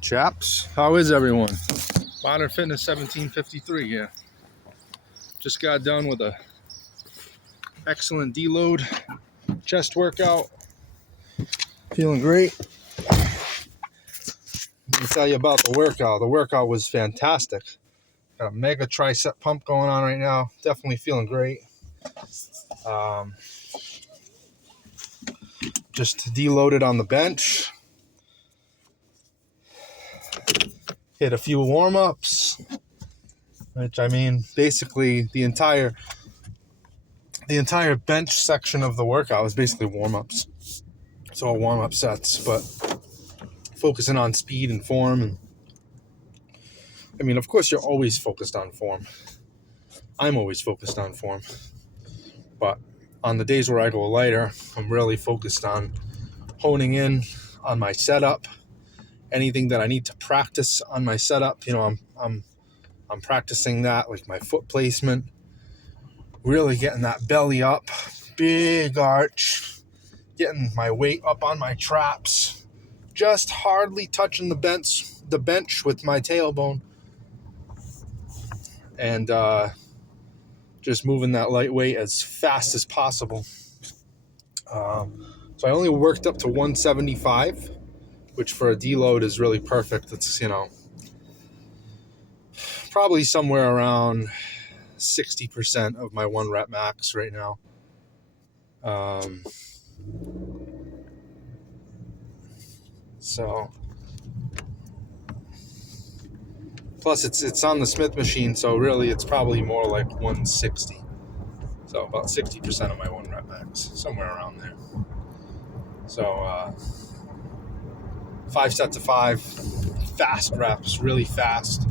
Chaps, how is everyone? Modern Fitness 1753 here. Just got done with a excellent deload chest workout. Feeling great. Let me tell you about the workout. The workout was fantastic. Got a mega tricep pump going on right now. Definitely feeling great. Just deloaded on the bench. Hit a few warm-ups. Which, I mean, basically the entire bench section of the workout was basically warm-ups. It's all warm-up sets, but focusing on speed and form. And I mean, of course, you're always focused on form. I'm always focused on form. But on the days where I go lighter, I'm really focused on honing in on my setup. Anything that I need to practice on my setup, you know, I'm practicing that, like my foot placement, really getting that belly up, big arch, getting my weight up on my traps, just hardly touching the bench with my tailbone, and just moving that light weight as fast as possible. So I only worked up to 175, which for a deload is really perfect. It's, you know, probably somewhere around 60% of my 1 rep max right now. So plus it's on the Smith machine, so really it's probably more like 160. So about 60% of my 1 rep max, somewhere around there. So 5 sets of 5, fast reps, really fast.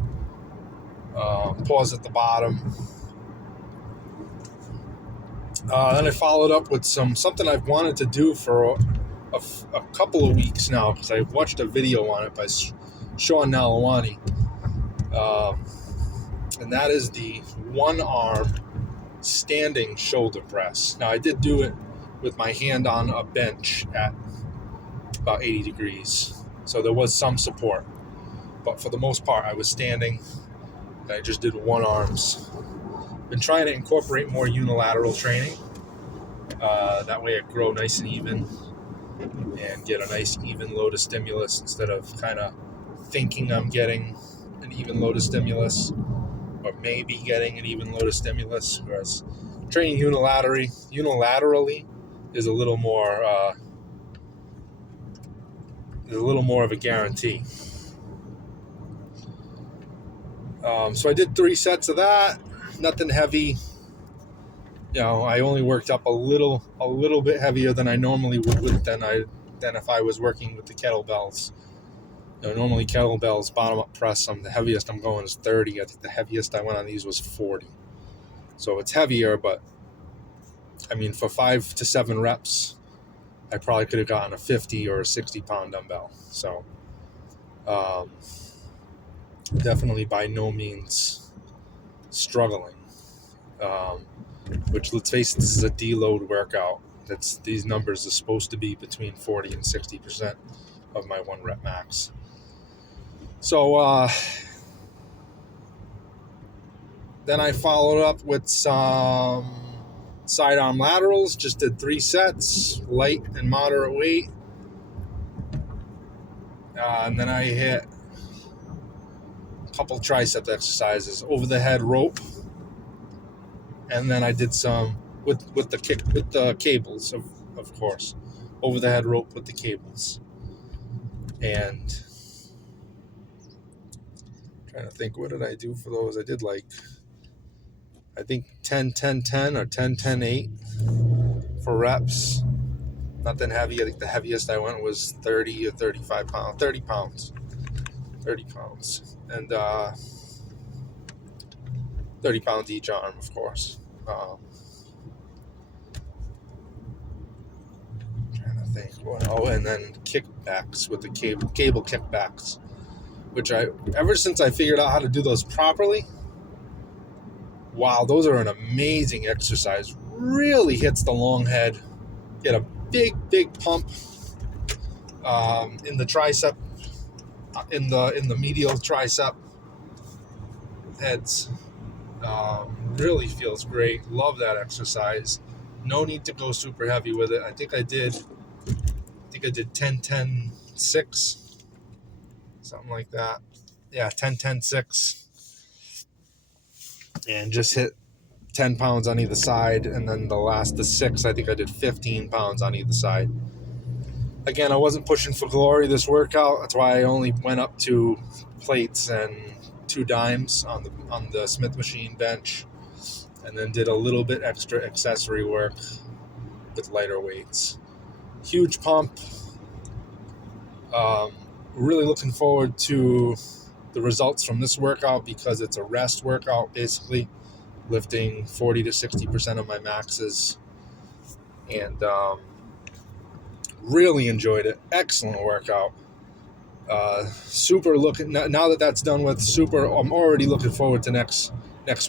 Pause at the bottom. Then I followed up with something I've wanted to do for a couple of weeks now, because I watched a video on it by Sean Nalawani. And that is the 1-arm standing shoulder press. Now, I did do it with my hand on a bench at about 80 degrees. So there was some support. But for the most part, I was standing. And I just did 1 arms. Been trying to incorporate more unilateral training. That way I grow nice and even and get a nice even load of stimulus instead of kind of thinking I'm getting an even load of stimulus or maybe getting an even load of stimulus. Whereas training unilaterally is a little more of a guarantee. So I did 3 sets of that. Nothing heavy. You know, I only worked up a little bit heavier than I normally would than if I was working with the kettlebells. You know, normally kettlebells, bottom up press, the heaviest I'm going is 30. I think the heaviest I went on these was 40. So it's heavier, but I mean, for 5 to 7 reps, I probably could have gotten a 50 or a 60 pound dumbbell. So definitely by no means struggling. Which, let's face it, this is a deload workout. These numbers are supposed to be between 40 and 60% of my 1 rep max. So then I followed up with some sidearm laterals. Just did 3 sets, light and moderate weight. And then I hit a couple tricep exercises, over the head rope. And then I did some with the cables, of course, over the head rope with the cables. And I'm trying to think, what did I do for those? I did I think 10-10-10 or 10-10-8 for reps. Nothing heavy. I think the heaviest I went was 30 or 35 pounds, 30 pounds, and 30 pounds each arm, of course. Trying to think. And then kickbacks with the cable kickbacks, which ever since I figured out how to do those properly, wow, those are an amazing exercise. Really hits the long head. Get a big pump in the tricep in the medial tricep heads. Really feels great. Love that exercise. No need to go super heavy with it. I think I did 10 10 6, something like that. Yeah, 10 10 6, and just hit 10 pounds on either side, and then the 6, I think I did 15 pounds on either side. Again, I wasn't pushing for glory this workout. That's why I only went up to plates and 2 dimes on the Smith machine bench, and then did a little bit extra accessory work with lighter weights. Huge pump. Really looking forward to the results from this workout because it's a rest workout, basically lifting 40 to 60% of my maxes, and really enjoyed it. Excellent workout. Super looking, now that that's done with, I'm already looking forward to next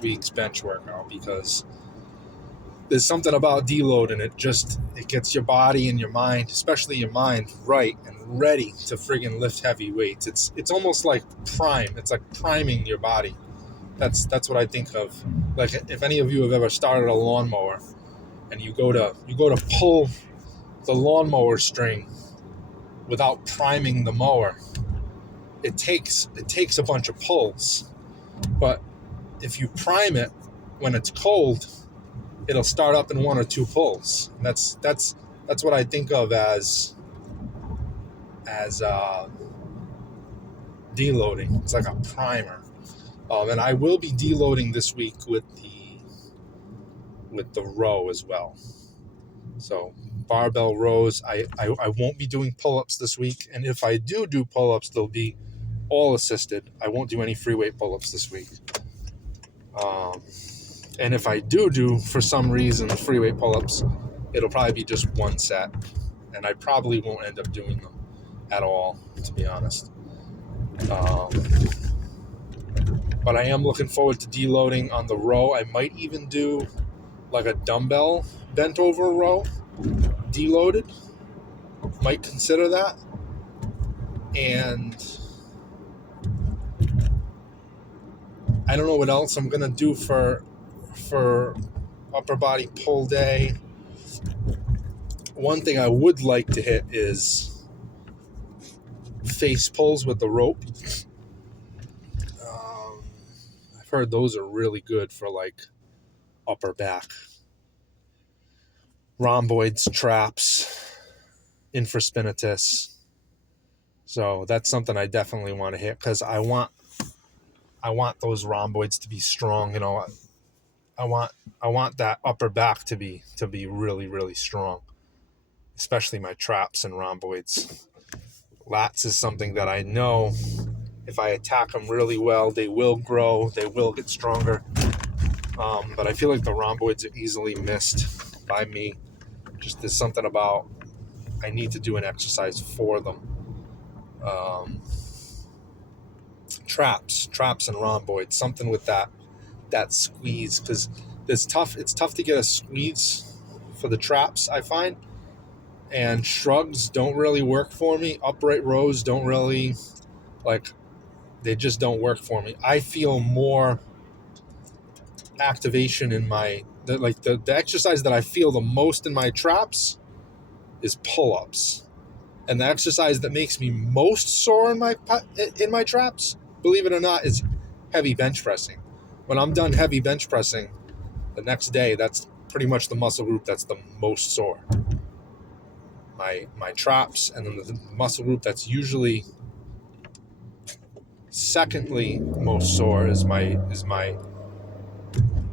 week's bench workout, because there's something about deload, and it gets your body and your mind, especially your mind, right and ready to friggin' lift heavy weights. It's almost like it's like priming your body. That's what I think of. Like, if any of you have ever started a lawnmower and you go to pull the lawnmower string without priming the mower, it takes a bunch of pulls. But if you prime it when it's cold, it'll start up in 1 or 2 pulls. And that's what I think of as deloading. It's like a primer. And I will be deloading this week with the row as well. So barbell rows. I won't be doing pull-ups this week, and if I do pull-ups, they'll be all assisted. I won't do any free weight pull-ups this week. And if I do for some reason free weight pull-ups, it'll probably be just 1 set, and I probably won't end up doing them at all, to be honest. But I am looking forward to deloading on the row. I might even do like a dumbbell bent over row, deloaded. Might consider that. And I don't know what else I'm gonna do for upper body pull day. One thing I would like to hit is face pulls with the rope. I've heard those are really good for like upper back. Rhomboids, traps, infraspinatus. So that's something I definitely want to hit, because I want those rhomboids to be strong. You know, I want that upper back to be really, really strong, especially my traps and rhomboids. Lats is something that I know if I attack them really well, they will grow, they will get stronger. But I feel like the rhomboids are easily missed by me. Just there's something about, I need to do an exercise for them. Traps and rhomboids, something with that squeeze, because it's tough to get a squeeze for the traps, I find. And shrugs don't really work for me. Upright rows don't really, they just don't work for me. I feel more activation in the exercise that I feel the most in my traps is pull-ups. And the exercise that makes me most sore in my traps, believe it or not, is heavy bench pressing. When I'm done heavy bench pressing, the next day, that's pretty much the muscle group that's the most sore. My traps, and then the muscle group that's usually secondly most sore is my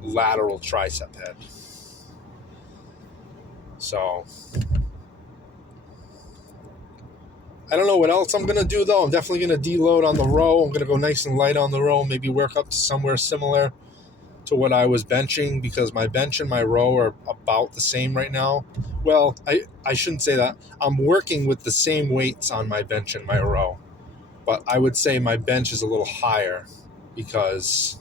lateral tricep head. So I don't know what else I'm going to do, though. I'm definitely going to deload on the row. I'm going to go nice and light on the row, maybe work up to somewhere similar to what I was benching, because my bench and my row are about the same right now. Well, I shouldn't say that. I'm working with the same weights on my bench and my row, but I would say my bench is a little higher, because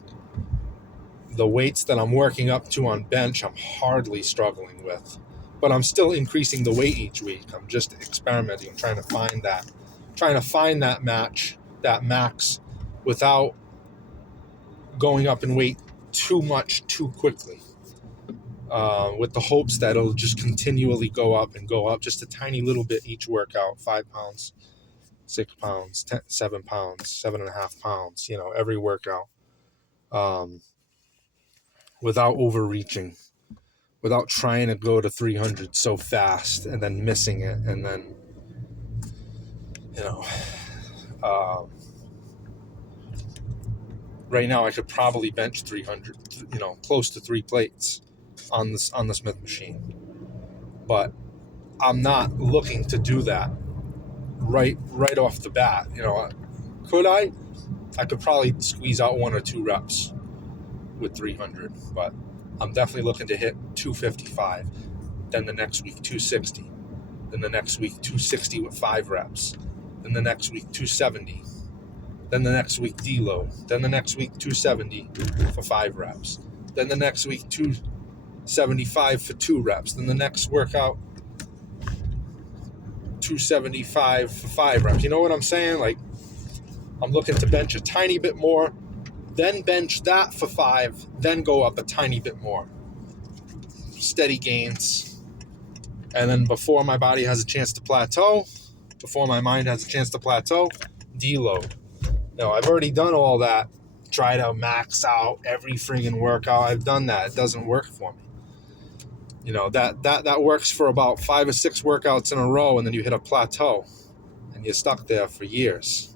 the weights that I'm working up to on bench, I'm hardly struggling with. But I'm still increasing the weight each week. I'm just experimenting, trying to find that match that max without going up in weight too much too quickly, with the hopes that it'll just continually go up and go up just a tiny little bit each workout, 5 pounds, 6 pounds, 7 pounds, 7.5 pounds, every workout, without overreaching, without trying to go to 300 so fast and then missing it. And then, right now I could probably bench 300, close to 3 plates on the Smith machine. But I'm not looking to do that right off the bat. Could I could probably squeeze out 1 or 2 reps with 300, but I'm definitely looking to hit 255, then the next week 260, then the next week 260 with 5 reps, then the next week 270, then the next week deload, then the next week 270 for 5 reps, then the next week 275 for 2 reps, then the next workout 275 for 5 reps. You know what I'm saying? Like, I'm looking to bench a tiny bit more, then bench that for 5, then go up a tiny bit more. Steady gains. And then before my body has a chance to plateau, before my mind has a chance to plateau, deload. I've already done all that. Try to max out every friggin' workout. I've done that. It doesn't work for me. That works for about 5 or 6 workouts in a row, and then you hit a plateau. And you're stuck there for years.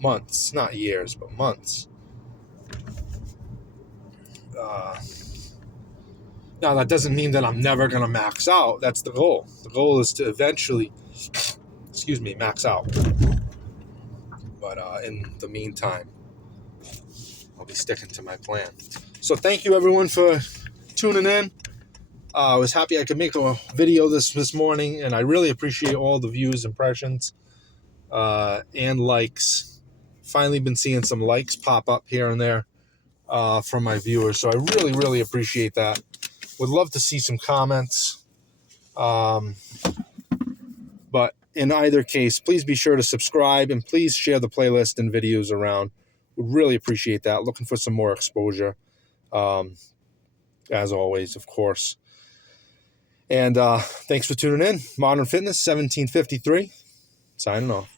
Months. Not years, but months. Now, that doesn't mean that I'm never going to max out. That's the goal. The goal is to eventually, max out. But in the meantime, I'll be sticking to my plan. So thank you, everyone, for tuning in. I was happy I could make a video this morning, and I really appreciate all the views, impressions, and likes. Finally been seeing some likes pop up here and there from my viewers, so I really, really appreciate that. Would love to see some comments. But in either case, please be sure to subscribe and please share the playlist and videos around. Would really appreciate that. Looking for some more exposure, as always, of course. And thanks for tuning in. Modern Fitness 1753, signing off.